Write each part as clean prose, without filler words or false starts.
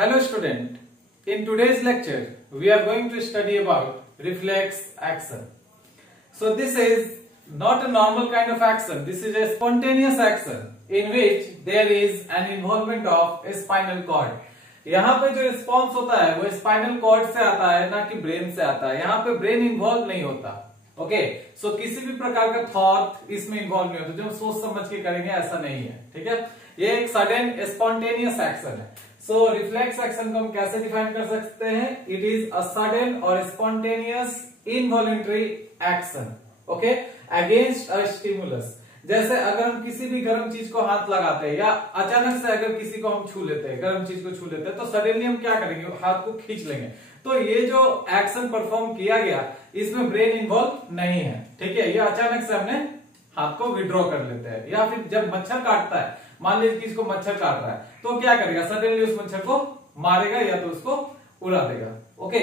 Hello student, in today's lecture we are going to study about reflex action. So this is not a normal kind of action, this is a spontaneous action in which there is an involvement of a spinal cord. यहाँ पे जो response होता है वो spinal cord से आता है ना कि ब्रेन से आता है। यहाँ पे ब्रेन इन्वॉल्व नहीं होता। ओके सो किसी भी प्रकार का थॉट इसमें इन्वॉल्व नहीं होता, जो हम सोच समझ के करेंगे ऐसा नहीं है। ठीक है, ये एक सडन स्पॉन्टेनियस एक्शन है। सो रिफ्लेक्स एक्शन को हम कैसे डिफाइन कर सकते हैं? इट इज अ सडन और spontaneous involuntary action okay against a stimulus. जैसे अगर हम किसी भी गर्म चीज को हाथ लगाते हैं या अचानक से अगर किसी को हम छू लेते हैं, गर्म चीज को छू लेते हैं, तो सडनली हम क्या करेंगे? हाथ को खींच लेंगे। तो ये जो एक्शन परफॉर्म किया गया इसमें ब्रेन इन्वॉल्व नहीं है। ठीक है, ये अचानक से हमने हाथ को विड्रॉ कर लेते हैं। या फिर जब मच्छर काटता है, मान लीजिए किसी को मच्छर काट रहा है, तो क्या करेगा? सडनली उस मच्छर को मारेगा या तो उसको उड़ा देगा। ओके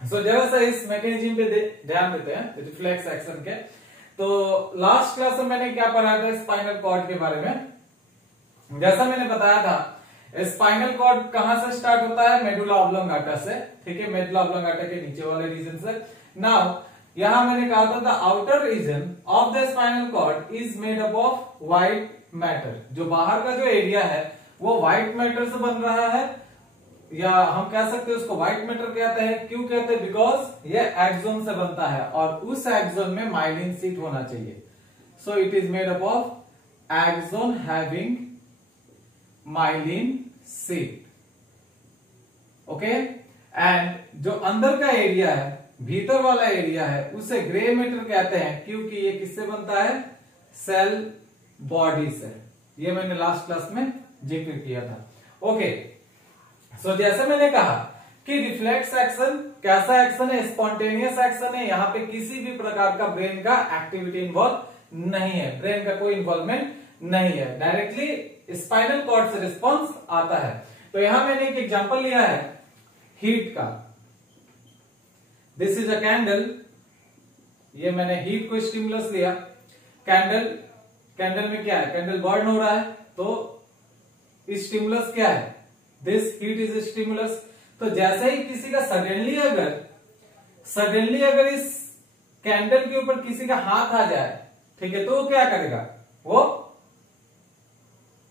सो जरा सा इस मैकेनिज्म पे ध्यान देते हैं रिफ्लेक्स एक्शन के। तो लास्ट क्लास में मैंने क्या पढ़ा था स्पाइनल कॉर्ड के बारे में। जैसा मैंने बताया था स्पाइनल कॉर्ड कहां से स्टार्ट होता है? मेडुला ऑब्लोंगाटा से। ठीक है, मेडुला ऑब्लोंगाटा के नीचे वाले रीजन से। नाउ यहां मैंने कहा था the outer region of the spinal cord is made up of white matter. जो बाहर का जो एरिया है वो व्हाइट मैटर से बन रहा है, या हम कह सकते हैं उसको व्हाइट मैटर कहते हैं। क्यों कहते हैं? बिकॉज ये एक्सोन से बनता है और उस एक्सोन में माइलिन सीट होना चाहिए। So it is made up of axon having myelin sheath. Okay, and जो अंदर का एरिया है, भीतर वाला एरिया है, उसे ग्रे मैटर कहते हैं क्योंकि ये किससे बनता है? सेल बॉडी से। ये मैंने लास्ट क्लास में जिक्र किया था। ओके सो जैसे मैंने कहा कि रिफ्लेक्स एक्शन कैसा एक्शन है? स्पॉन्टेनियस एक्शन है। यहाँ पे किसी भी प्रकार का ब्रेन का एक्टिविटी इन्वॉल्व नहीं है, ब्रेन का कोई इन्वॉल्वमेंट नहीं है, डायरेक्टली स्पाइनल कॉर्ड से रिस्पॉन्स आता है। तो यहां मैंने एक एग्जांपल लिया है हीट का। This is a candle. ये मैंने हीट को स्टिमुलस लिया। कैंडल में क्या है? कैंडल बर्न हो रहा है, तो स्टिमुलस क्या है? This heat is stimulus. तो जैसे ही किसी का सडनली अगर इस कैंडल के ऊपर किसी का हाथ आ जाए, ठीक है, तो वो क्या करेगा? वो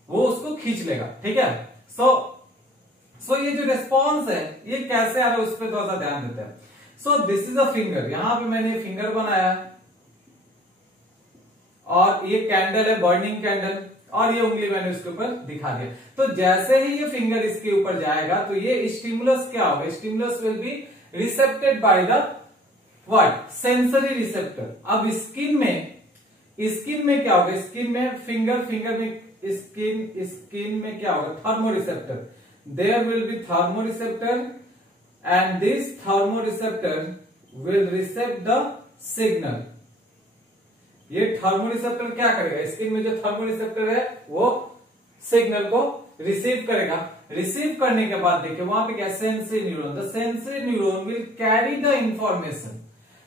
उसको खींच लेगा। ठीक है, सो ये जो रिस्पॉन्स है ये कैसे आ रहा है उस पर थोड़ा सा ध्यान देते हैं। So this is a finger. यहां पे मैंने फिंगर बनाया और ये कैंडल है, बर्निंग कैंडल, और ये उंगली मैंने उसके ऊपर दिखा दिया। तो जैसे ही ये फिंगर इसके ऊपर जाएगा तो ये स्टिमुलस क्या होगा? Stimulus will be recepted by the what? Sensory receptor. अब स्किन में क्या होगा? स्किन में फिंगर में स्किन में क्या होगा? Thermoreceptor. There will be thermoreceptor and this thermoreceptor will recept the signal. ये थर्मोरिसेप्टर क्या करेगा? स्किन में जो थर्मोरिसेप्टर है वो सिग्नल को रिसीव करेगा। रिसीव करने के बाद देखिए वहां पे क्या? Sensory neuron. The sensory neuron will carry the information.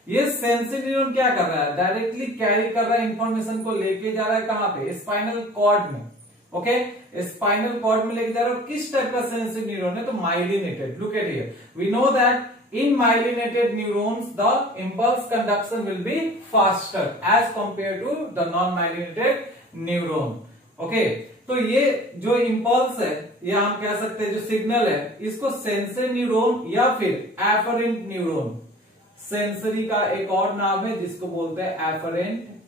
ये सेंसरी न्यूरॉन क्या कर रहा है? डायरेक्टली कैरी कर रहा है, इंफॉर्मेशन को लेके जा रहा है कहां पे? स्पाइनल कॉर्ड में। ओके, स्पाइनल कॉर्ड में लेके जा रहा है। किस टाइप का सेंसरी न्यूरॉन है? तो myelinated. Look at here, we know that in myelinated neurons the impulse conduction will be faster as compared to the non myelinated neuron. okay तो ये जो impulse है, ये हम कह सकते हैं जो सिग्नल है, इसको सेंसरी न्यूरॉन या फिर एफरेंट न्यूरॉन, सेंसरी का एक और नाम है जिसको बोलते हैं एफरेंट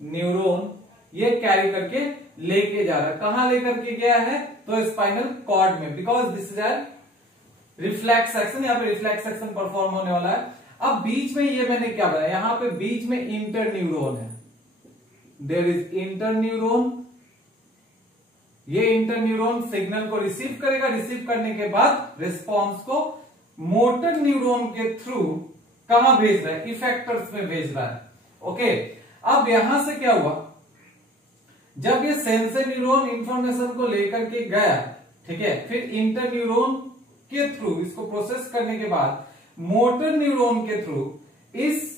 न्यूरॉन, ये कैरी करके लेके जा रहा है। कहां लेकर के गया है? तो स्पाइनल कॉर्ड में, because this is an reflex action. यहाँ पे रिफ्लेक्स एक्शन परफॉर्म होने वाला है। अब बीच में ये मैंने क्या बताया? यहाँ पे बीच में इंटर न्यूरॉन है। There is interneuron. ये इंटर न्यूरॉन सिग्नल को रिसीव करेगा। रिसीव करने के बाद रिस्पॉन्स को मोटर न्यूरॉन के थ्रू कहां भेज रहा है? इफेक्टर्स में भेज रहा है। ओके, अब यहां से क्या हुआ? जब ये सेंसरी न्यूरॉन इंफॉर्मेशन को लेकर के गया, ठीक है, फिर इंटर न्यूरॉन के थ्रू इसको प्रोसेस करने के बाद मोटर न्यूरॉन के थ्रू इस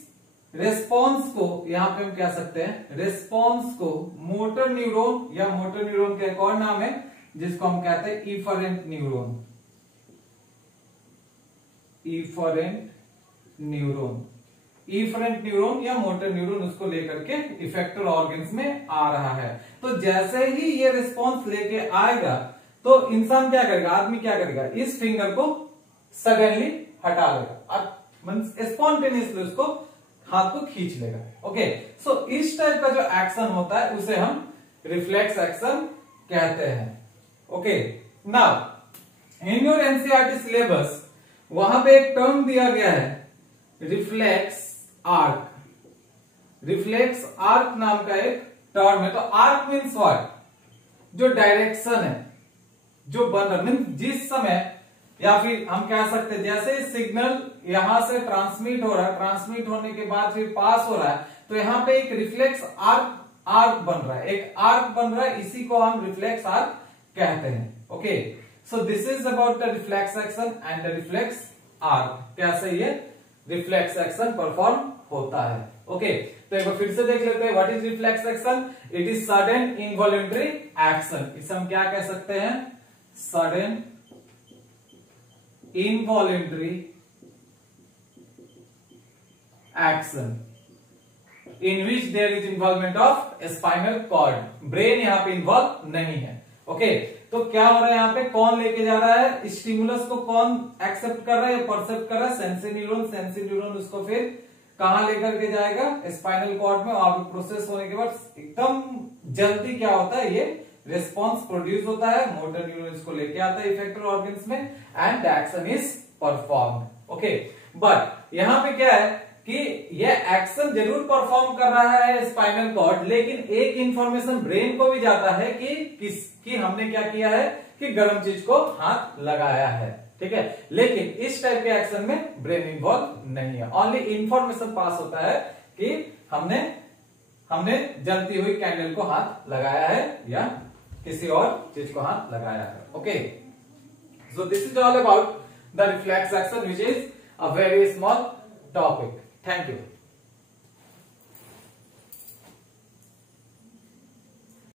रिस्पॉन्स को, यहां पे हम कह सकते हैं रिस्पॉन्स को मोटर न्यूरॉन, या मोटर न्यूरॉन का एक और नाम है जिसको हम कहते हैं इफरेंट न्यूरॉन। इफरेंट न्यूरॉन या मोटर न्यूरॉन उसको लेकर के इफेक्टर ऑर्गन्स में आ रहा है। तो जैसे ही ये रिस्पॉन्स लेके आएगा तो इंसान क्या करेगा, आदमी क्या करेगा, इस फिंगर को सडनली हटा लेगा, स्पॉन्टेनियसली उसको हाथ को खींच लेगा। ओके, सो इस टाइप का जो एक्शन होता है उसे हम रिफ्लेक्स एक्शन कहते हैं। Okay, now in your NCERT syllabus वहां पे एक टर्म दिया गया है रिफ्लेक्स आर्क। रिफ्लेक्स आर्क नाम का एक टर्म है। तो आर्क मीन्स व्हाट, जो डायरेक्शन है जो बन रहा मीन जिस समय, या फिर हम कह सकते हैं जैसे सिग्नल यहां से ट्रांसमिट हो रहा है, ट्रांसमिट होने के बाद फिर पास हो रहा है, तो यहां पे एक रिफ्लेक्स आर्क बन रहा है, एक आर्क बन रहा है, इसी को हम रिफ्लेक्स आर्क कहते हैं। Okay, so this is about the reflex action and the reflex arc, कैसे ये रिफ्लेक्स एक्शन परफॉर्म होता है। ओके, तो एक बार फिर से देख लेते हैं what is reflex action. It is sudden involuntary action. इसे हम क्या कह सकते हैं, sudden involuntary action in which there is involvement of spinal cord. Brain यहां पे इन्वॉल्व नहीं है। ओके, तो क्या हो रहा है, यहां पे कौन लेके जा रहा है, स्टिमुलस को कौन एक्सेप्ट कर रहा है या परसेप्ट कर रहा है, सेंसरी न्यूरॉन। सेंसरी न्यूरॉन उसको फिर कहां लेकर के जाएगा, स्पाइनल कॉर्ड में। वहां पे प्रोसेस होने के बाद एकदम जल्दी क्या होता है, ये रिस्पॉन्स प्रोड्यूस होता है, मोटर न्यूरॉन इसको लेके आता है इफेक्टर ऑर्गन्स में and the action is performed. Okay, but यहां पे क्या है कि ये एक्शन जरूर परफॉर्म कर रहा है स्पाइनल कॉर्ड, लेकिन एक इंफॉर्मेशन ब्रेन को भी जाता है कि हमने क्या किया है कि गर्म चीज को हाथ लगाया है। ठीक है, लेकिन इस टाइप के एक्शन में ब्रेन इन्वॉल्व नहीं है, ओनली इंफॉर्मेशन पास होता है कि हमने जलती हुई कैंडल को हाथ लगाया है या किसी और चीज को हाथ लगाया है। Okay, so this is all about the reflex action which is a very small topic. Thank you.